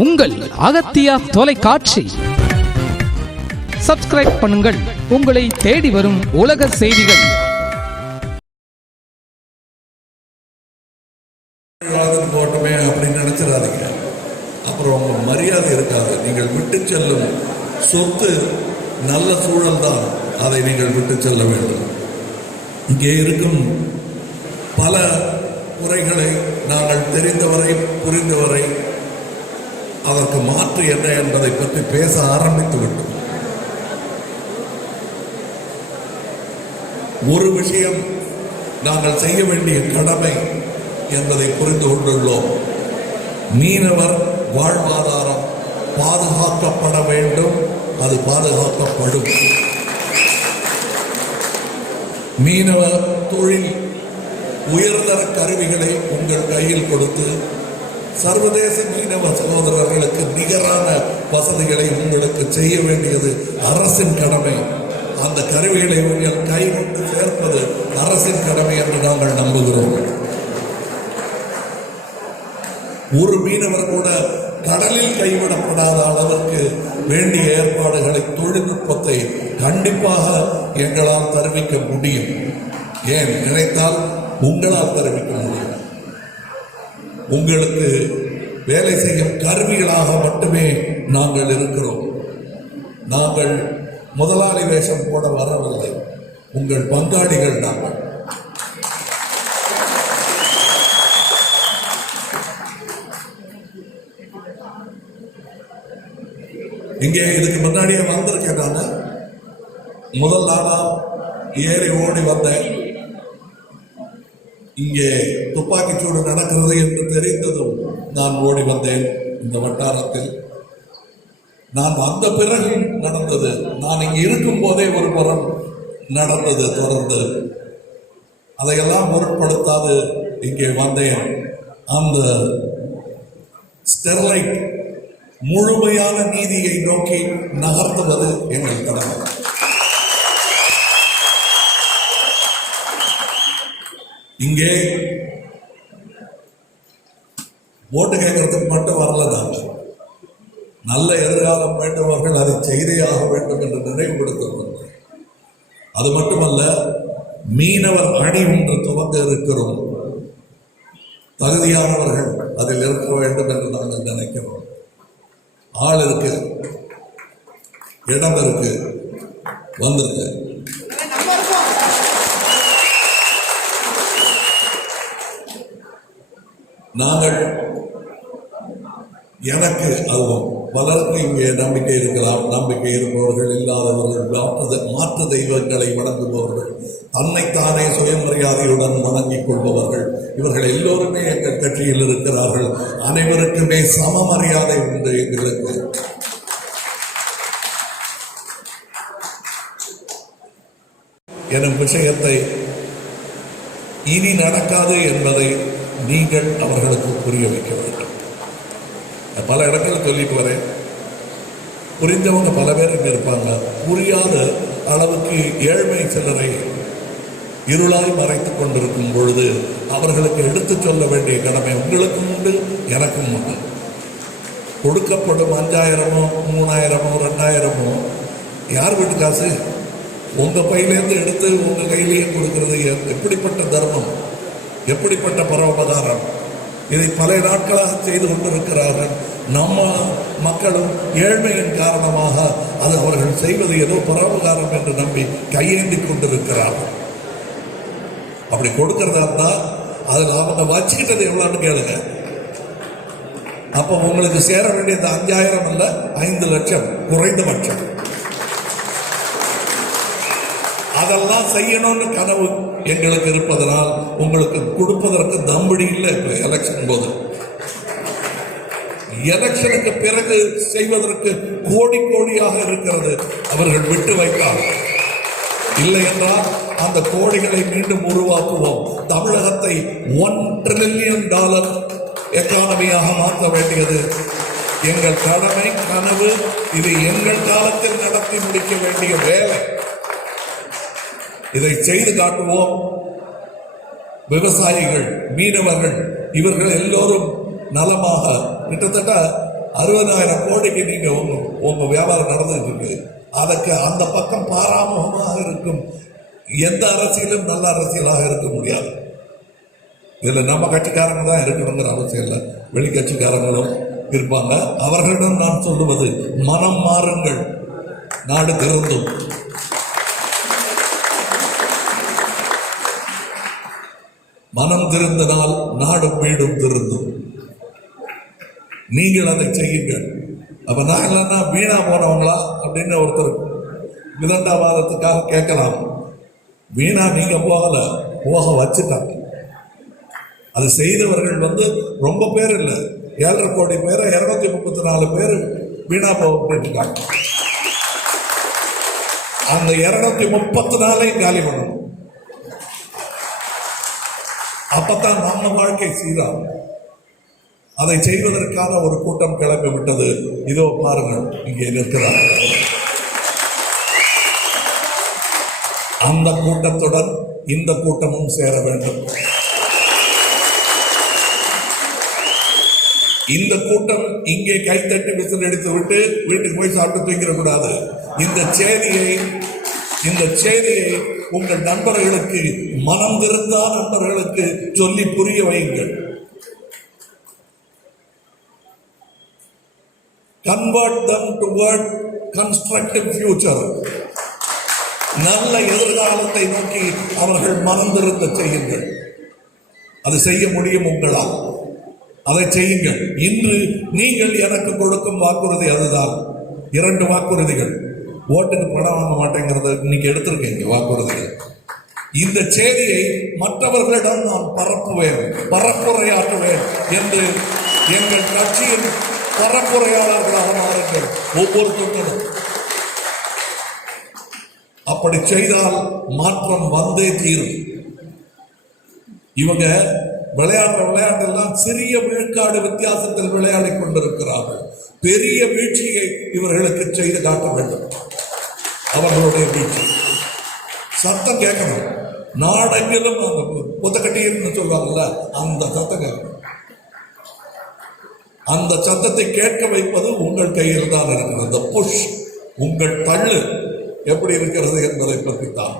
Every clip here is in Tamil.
உங்கள் அகத்தியா தொலைக்காட்சி. சப்ஸ்கிரைப் பண்ணுங்கள், உங்களை தேடி வரும் உலக செய்திகள். போட்டுமே அப்படின்னு நினைச்சிடாதீங்க. அப்புறம் உங்க மரியாதை இருக்காது. நீங்கள் விட்டு செல்லும் சொத்து நல்ல சூழல் தான், அதை நீங்கள் விட்டு செல்ல வேண்டும். இங்கே இருக்கும் பல குறைகளை நாங்கள் தெரிந்தவரை புரிந்தவரை அதற்கு மாற்று என்ன என்பதை பற்றி பேச ஆரம்பித்து விட்டோம். ஒரு விஷயம் நாங்கள் செய்ய வேண்டிய கடமை என்பதை புரிந்து கொண்டுள்ளோம். மீனவர் வாழ்வாதாரம் பாதுகாக்கப்பட வேண்டும், அது பாதுகாக்கப்படும். மீனவ தொழில் உயர்தர கருவிகளை உங்கள் கையில் கொடுத்து சர்வதேச மீனவ சகோதரர்களுக்கு நிகரான வசதிகளை உங்களுக்கு செய்ய வேண்டியது அரசின் கடமை. அந்த கருவிகளை உங்கள் கை கொண்டு சேர்ப்பது அரசின் கடமை என்று நாங்கள் நம்புகிறோம். ஒரு மீனவர் கூட கடலில் கைவிடப்படாத அளவிற்கு வேண்டிய ஏற்பாடுகளை, தொழில்நுட்பத்தை கண்டிப்பாக எங்களால் தெரிவிக்க முடியும். ஏன் நினைத்தால் உங்களால் தெரிவிக்க முடியும். உங்களுக்கு வேலை செய்யும் கருவிகளாக மட்டுமே நாங்கள் இருக்கிறோம். நாங்கள் முதலாளி வேஷம் போட வரவில்லை, உங்கள் பங்காளிகள் நாங்கள். இங்கே இதுக்கு முன்னாடியே வந்திருக்கேன். நான் முதல் நாளா ஏறி ஓடி வந்தேன். இங்கே துப்பாக்கிச்சூடு நடக்கிறது என்று தெரிந்ததும் நான் ஓடி வந்தேன். இந்த வட்டாரத்தில் நான் வந்த பிறகு நடந்தது, நான் இங்கே இருக்கும் போதே ஒரு புறம் நடந்தது தொடர்ந்து. அதையெல்லாம் பொருட்படுத்தாது இங்கே வந்தேன். அந்த ஸ்டெர்லைட் முழுமையான நீதியை நோக்கி நகர்த்துவது எங்கள் கடமை. இங்கே ஓட்டு கேட்கறதுக்கு மட்டும் வரல. நாங்கள் நல்ல எதிர்காலம் வேண்டுமவர்கள் அதை செய்தே ஆக வேண்டும் என்று நினைவுபடுத்துவோம். அது மட்டுமல்ல, மீனவர் அணி ஒன்று துவங்க இருக்கிறோம். தகுதியானவர்கள் அதில் இருக்க வேண்டும் என்று நாங்கள் நினைக்கிறோம். ஆள் இருக்கு, இடம் இருக்கு, வந்திருக்கு. நாங்கள் எனக்கு அதுவும் பலருக்கு இங்கே நம்பிக்கை இருக்கலாம். நம்பிக்கை இருப்பவர்கள், இல்லாதவர்கள், மாற்று தெய்வங்களை வணங்குபவர்கள், தன்னைத்தானே சுயமரியாதையுடன் வணங்கிக் கொள்பவர்கள், இவர்கள் எல்லோருமே எங்கள் கட்சியில் இருக்கிறார்கள். அனைவருக்குமே சம மரியாதை உண்டு. எங்களுக்கு எனும் விஷயத்தை இனி நடக்காது என்பதை நீங்கள் அவர்களுக்கு புரிய வைக்க வேண்டும். பல இடங்களில் சொல்லிட்டு வரேன். புரிந்தவங்க பல பேர் இங்கே இருப்பாங்க. புரியாத அளவுக்கு ஏழ்மை சிலரை இருளாய் மறைத்துக் கொண்டிருக்கும் பொழுது அவர்களுக்கு எடுத்துச் சொல்ல வேண்டிய கடமை உங்களுக்கும் உண்டு, எனக்கும் உண்டு. கொடுக்கப்படும் 5000மோ 3000மோ 2000மோ யார் வீட்டு காசு? உங்கள் பையிலேருந்து எடுத்து உங்கள் கையிலேயே கொடுக்கிறது எப்படிப்பட்ட தர்மம், எப்படிப்பட்ட பரோபகாரம்! இதை பல நாட்களாக செய்து கொண்டிருக்கிறார்கள். நம்ம மக்களும் ஏழ்மையின் காரணமாக அது அவர்கள் செய்வது ஏதோ பரோபகாரம் என்று நம்பி கையேந்தி கொண்டிருக்கிறார்கள். அப்படி கொடுக்கறதா இருந்தால் அதில் அவங்க வச்சுக்கிட்டது எவ்வளோன்னு கேளுங்க. அப்போ உங்களுக்கு சேர வேண்டியது 5000 அல்ல, 5 லட்சம் குறைந்தபட்சம். அதெல்லாம் செய்யணும்னு கனவு எங்களுக்கு இருப்பதனால் உங்களுக்கு கொடுப்பதற்கு தம்படி இல்லை. இப்போ எலெக்ஷன் போது, எலெக்ஷனுக்கு பிறகு செய்வதற்கு கோடி கோடியாக இருக்கிறது. அவர்கள் விட்டு வைத்தால் இல்லை என்றால் அந்த கோடிகளை மீண்டும் உருவாக்குவோம். தமிழகத்தை $1 trillion எக்கானமியாக மாற்ற வேண்டியது எங்கள் கடமை, கனவு. இது எங்கள் காலத்தில் நடத்தி முடிக்க வேண்டிய வேலை. இதை செய்து காட்டுவோம். விவசாயிகள், மீனவர்கள், இவர்கள் எல்லோரும் நலமாக கிட்டத்தட்ட 60,000 கோடிக்கு நீங்க உங்க வியாபாரம் நடந்துட்டு இருக்கு. அதுக்கு அந்த பக்கம் பாராமுகமாக இருக்கும் எந்த அரசியலும் நல்ல அரசியலாக இருக்க முடியாது. இதுல நம்ம கட்சிக்காரங்க தான் இருக்கணுங்கிற அவசியம் இல்லை, வெளி கட்சிக்காரங்களும் இருப்பாங்க. அவர்களிடம் நான் சொல்லுவது, மனம் மாறுங்கள், நாடு திருந்தும். மனம் திருந்தினால் நாடும் வீடும் திருந்தும். நீங்கள் அதை செய்யுங்கள். அப்ப நாங்கள் வீணா போனவங்களா அப்படின்னு ஒருத்தர் விதண்டாவாதத்துக்காக கேட்கலாம். வீணா நீங்க போக வச்சுட்டாங்க. அது செய்தவர்கள் ரொம்ப பேர் இல்லை, 7.5 கோடி பேரை 234 பேர் வீணா போட்டுருக்காங்க. அந்த 234 காலி பண்ணணும். அப்பத்தான் நம்ம வாழ்க்கை சீராகும். அதை செய்வதற்கான ஒரு கூட்டம் கிளம்பி விட்டது. இதோ பாருங்கள், இங்கே இருக்கிறார். அந்த கூட்டத்துடன் இந்த கூட்டமும் சேர வேண்டும். இந்த கூட்டம் இங்கே கைத்தட்டி விசில் எடுத்து விட்டு வீட்டுக்கு போய் சாப்பிட்டு தூங்கிடக்கூடாது. இந்த செய்தியை உங்கள் நண்பர்களுக்கு, மனம் திருந்தா நண்பர்களுக்கு சொல்லி புரிய வையுங்கள். Convert them toward constructive future. நல்ல எதிர்காலத்தை நோக்கி அவர்கள் மனம் திருந்த செய்யுங்கள். அது செய்ய முடியும் உங்களால். அதை செய்யுங்கள். இன்று நீங்கள் எனக்கு கொடுக்கும் வாக்குறுதி அதுதான். 2 வாக்குறுதிகள். ஓட்டுக்கு பணம் வாங்க மாட்டேங்கிறத இன்னைக்கு எடுத்திருக்கீங்க வாக்குறுதிகள். இந்த செய்தியை மற்றவர்களிடம் நான் பரப்புரையாற்றுவேன் என்று எங்கள் கட்சியின் பரப்புரையாளர்களாக மாறுங்கள் ஒவ்வொருத்தரும். அப்படி செய்தால் மாற்றம் வந்தே தீரும். இவங்க விளையாட்டெல்லாம் சிறிய விழுக்காடு வித்தியாசத்தில் விளையாடி கொண்டிருக்கிறார்கள். பெரிய வீழ்ச்சியை இவர்களுக்கு செய்து காட்ட வேண்டும். அவர்களுடைய வீழ்ச்சி சத்தம் கேட்கணும். நாடெங்கிலும் அந்த புத்தகட்டின்னு சொல்வாங்கல்ல, அந்த சத்தம் கேட்கணும். அந்த சத்தத்தை கேட்க வைப்பது உங்கள் கையில் தான் இருக்கிறது. அந்த புஷ், உங்கள் தள்ளு எப்படி இருக்கிறது என்பதை பற்றி தான்.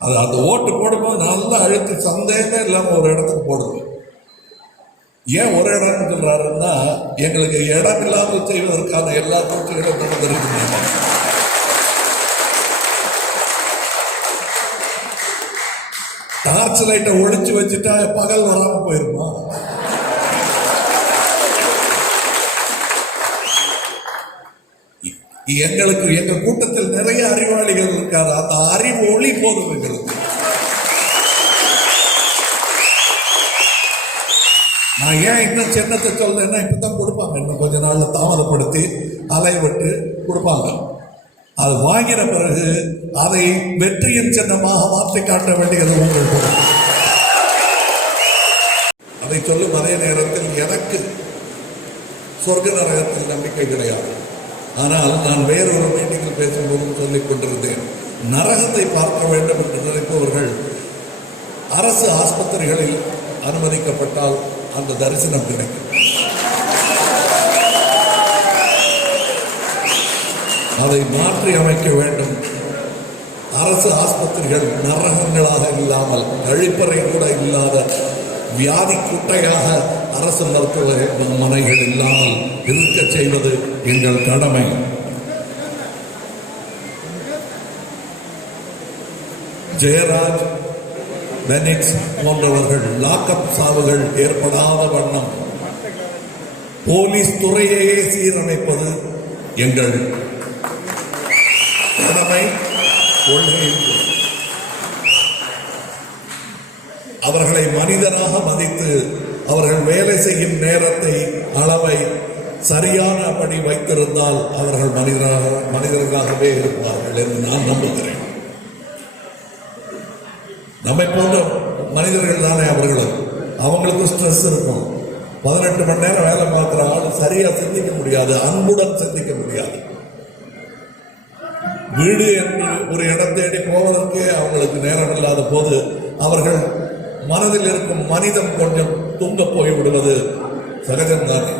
அது அந்த ஓட்டு போடும்போது நல்லா அழுத்தி சந்தேகமே இல்லாமல் ஒரு இடத்துக்கு போடுது. ஏன் ஒரு இடம் சொல்றாருன்னா, எங்களுக்கு இடம் இல்லாமல் செய்வதற்கான எல்லா சூழ்ச்சிகளும் நடந்திருக்கின்றன. டார்ச் லைட்டை ஒழிச்சு வச்சுட்டா பகல் வராம போயிருமா? எங்க கூட்டத்தில் நிறைய அறிவாளிகள் இருக்காரு. அந்த அறிவு ஒளி போதும் எங்களுக்கு. நான் ஏன் இன்னும் சின்னத்தை சொல்றேன்னா, இப்பதான் கொடுப்பாங்க, இன்னும் கொஞ்ச நாள்ல தாமதப்படுத்தி அலைவிட்டு கொடுப்பாங்க. அது வாங்கின பிறகு அதை வெற்றியின் சின்னமாக மாற்றி காட்ட வேண்டியது உங்கள் பொறுப்பு. அதை சொல்லும் அதே நேரத்தில் எனக்கு சொர்க்க நரகத்தில் நம்பிக்கை கிடையாது. ஆனால் நான் வேறொரு மீட்டிங்கில் பேசும்போதும் சொல்லிக் கொண்டிருந்தேன், நரகத்தை பார்க்க வேண்டும் என்று நினைப்பவர்கள் அரசு ஆஸ்பத்திரிகளில் அனுமதிக்கப்பட்டால் அந்த தரிசனம் கிடைக்கும். அதை மாற்றி அமைக்க வேண்டும். அரசு ஆஸ்பத்திரிகள் நரகங்களாக இல்லாமல், கழிப்பறை கூட இல்லாத வியாதி குட்டையாக அரசு மருத்துவமனைகள் இல்லாமல் இருக்க செய்வது எங்கள் கடமை. ஜெயராஜ், பெனிக்ஸ் போன்றவர்கள் லாக்அப் சாவுகள் ஏற்படாத வண்ணம் போலீஸ் துறையையே சீரமைப்பது எங்கள் கடமை, கொள்கை. அவர்களை மனிதனாக மதித்து அவர்கள் வேலை செய்யும் நேரத்தை, அளவை சரியானபடி வைத்திருந்தால் அவர்கள் மனிதர்களாகவே இருப்பார்கள் என்று நான் நம்புகிறேன். நம்மை போன்ற மனிதர்கள் தானே அவர்களும். அவங்களுக்கும் ஸ்ட்ரெஸ் இருக்கும். 18 மணி நேரம் வேலை பார்க்கிற ஆள் சரியா சிந்திக்க முடியாது, அன்புடன் சிந்திக்க முடியாது. வீடு என்று ஒரு இடம் தேடி போவதற்கே அவங்களுக்கு நேரம் இல்லாத போது அவர்கள் மனதில் இருக்கும் மனிதம் கொஞ்சம் தூங்க போய் விடுவது சகஜம்தானே.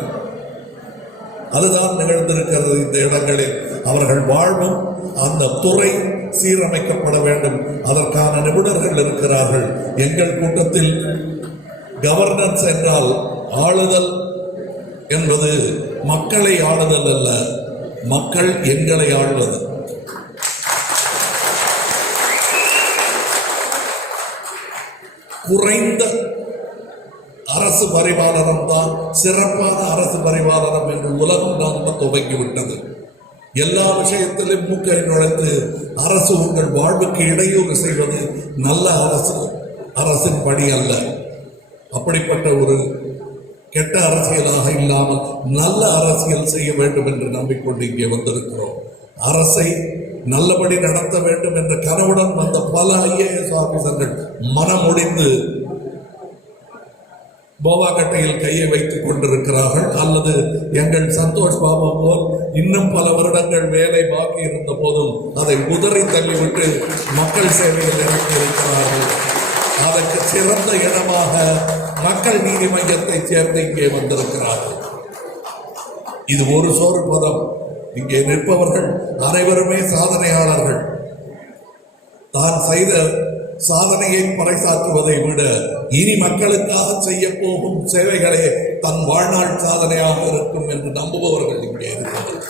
அதுதான் நிகழ்ந்திருக்கிறது. இந்த இடங்களில் அவர்கள் வாழ்வும் அந்த துறை சீரமைக்கப்பட வேண்டும். அதற்கான நிபுணர்கள் இருக்கிறார்கள். எங்கள் கூட்டத்தில் கவர்னன்ஸ் என்றால் ஆளுதல் என்பது மக்களை ஆளுதல் அல்ல, மக்கள் எங்களை ஆளுவது. குறைந்த அரசு பரிபாலனம் தான் சிறப்பான அரசு பரிபாலனம் என்று உலகம் நாம் துவங்கிவிட்டது. எல்லா விஷயத்திலும் மூக்கை நுழைத்து அரசு உங்கள் வாழ்வுக்கு இடையூறு செய்வது நல்ல அரசின் பணி அல்ல. அப்படிப்பட்ட ஒரு கெட்ட அரசியலாக இல்லாமல் நல்ல அரசியல் செய்ய வேண்டும் என்று நம்பிக்கொண்டு இங்கே வந்திருக்கிறோம். அரசை நல்லபடி நடத்த வேண்டும் என்ற கனவுடன் வந்த பல IAS ஆபீசர்கள் மனமுடிந்து போவாக்கட்டையில் கையை வைத்துக் கொண்டிருக்கிறார்கள். அல்லது எங்கள் சந்தோஷ் பாபு போல் இன்னும் பல வருடங்கள் வேலை பாக்கி இருந்த போதும் அதை உதறி தள்ளிவிட்டு மக்கள் சேவையில் இறங்கி இருக்கிறார்கள். அதற்கு சிறந்த இடமாக மக்கள் நீதி மையத்தை சேர்ந்து இங்கே வந்திருக்கிறார்கள். இது ஒரு சோறு பதம். இங்கே நிற்பவர்கள் அனைவருமே சாதனையாளர்கள். தான் செய்த சாதனையை பறைசாற்றுவதை விட இனி மக்களுக்காக செய்ய போகும் சேவைகளே தன் வாழ்நாள் சாதனையாக இருக்கும் என்று நம்புபவர்கள் இங்கே இருக்கிறார்கள்.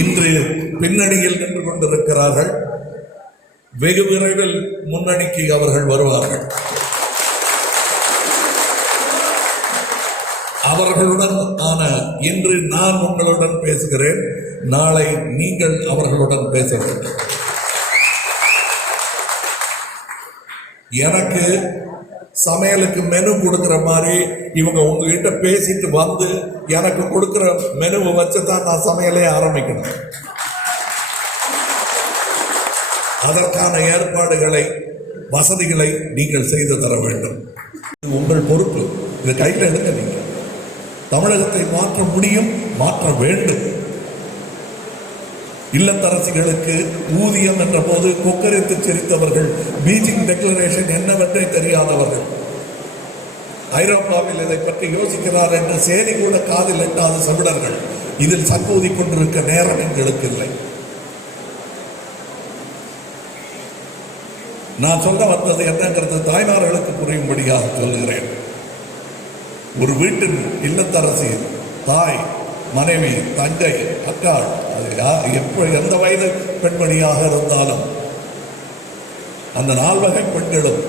இன்று பின்னணியில் நின்று கொண்டிருக்கிறார்கள். வெகு விரைவில் முன்னணிக்கு அவர்கள் வருவார்கள். அவர்களுடன் இன்று நான் உங்களுடன் பேசுகிறேன், நாளை நீங்கள் அவர்களுடன் பேச வேண்டும். எனக்கு சமையலுக்கு மெனு கொடுக்கிற மாதிரி இவங்க உங்ககிட்ட பேசிட்டு வந்து எனக்கு கொடுக்கிற மெனுவை வச்சுதான் நான் சமையலே ஆரம்பிக்கணும். அதற்கான ஏற்பாடுகளை, வசதிகளை நீங்கள் செய்து தர வேண்டும். உங்கள் பொறுப்பு. இதை கையில் எடுக்க நீங்கள் தமிழகத்தை மாற்ற முடியும், மாற்ற வேண்டும். இல்லத்தரசிகளுக்கு ஊதியம் என்ற போது கொக்கரித்து சிரித்தவர்கள், பீஜிங் டெக்ளரேஷன் என்னவென்றே தெரியாதவர்கள், ஐரோப்பாவில் இதை பற்றி யோசிக்கிறார் என்று சேரி கூட காதில் எட்டாத தமிழர்கள் இதில் சங்கூதி கொண்டிருக்க நேரம் எங்களுக்கு இல்லை. நான் சொல்ல வந்தது என்னங்கிறது தாய்மார்களுக்கு புரியும்படியாக சொல்லுகிறேன். ஒரு வீட்டின் இல்லத்தரசி, தாய், மனைவி, தங்கை, அக்கா, எப்படி எந்த வயது பெண்மணியாக இருந்தாலும் அந்த 4 வகை பெண்களும்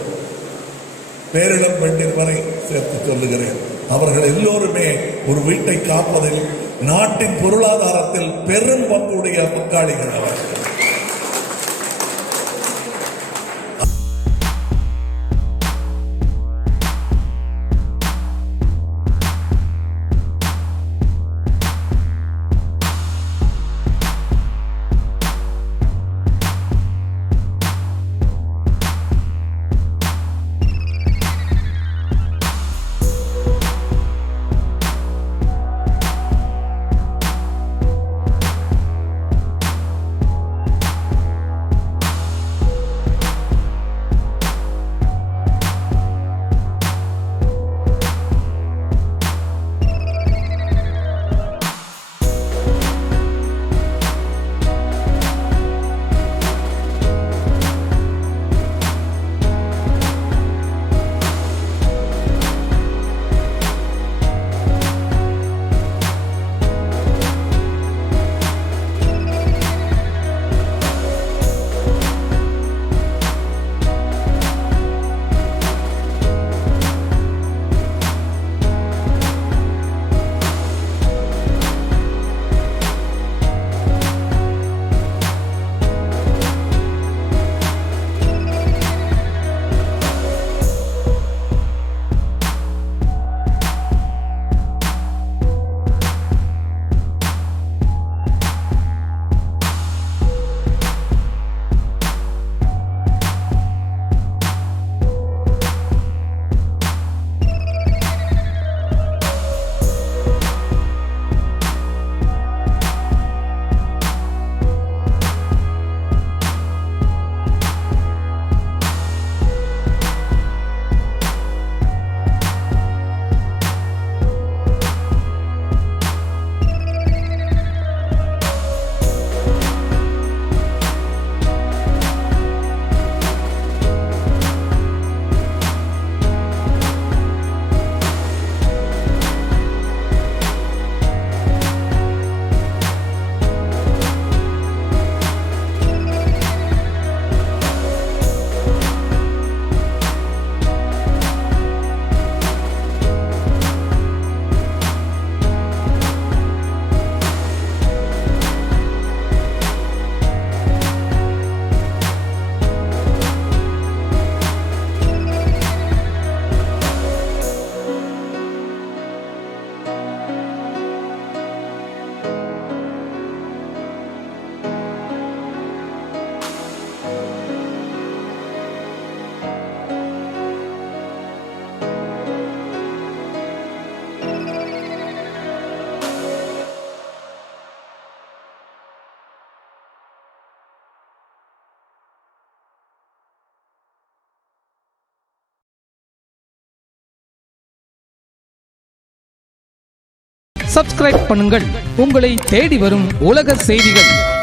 பேரிடம் பெண்ணின் வரை சேர்த்து சொல்லுகிறேன். அவர்கள் எல்லோருமே ஒரு வீட்டை காப்பதில், நாட்டின் பொருளாதாரத்தில் பெரும் பங்குடைய பங்காளிகள் அவர்கள். சப்ஸ்கிரைப் பண்ணுங்கள். உங்களை தேடி வரும் உலக செய்திகள்.